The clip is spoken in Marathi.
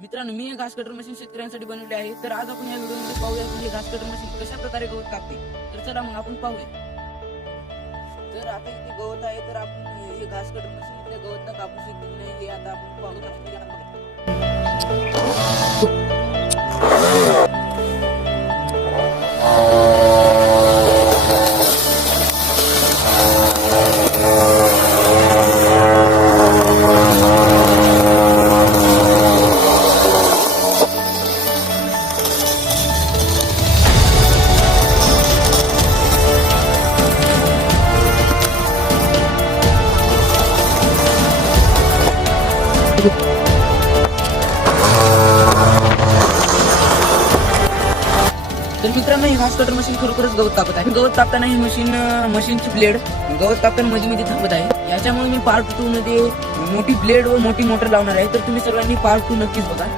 मित्रांनो, मी हे घास कटर मशीन शेतकऱ्यांसाठी बनवले आहे. तर आज आपण या व्हिडिओमध्ये पाहूया की हे घास कटर मशीन कशा प्रकारे गवत कापते. तर चला मग आपण पाहूया. तर आता इथे गवत आहे, तर आपण हे घास कटर मशीन इथे गवत कापू शकतो की नाही हे आता आपण पाहू. तर मित्रांनो, हे घास कटर मशीन खरोखरच गवत कापत आहे. गवत कापताना ही मशीनची ब्लेड गवत कापताना मध्ये थांबत आहे. याच्यामुळे मी पार्ट 2 मध्ये मोठी ब्लेड व मोठी मोटर लावणार आहे. तर तुम्ही सर्वांनी पार्ट 2 नक्कीच बघा.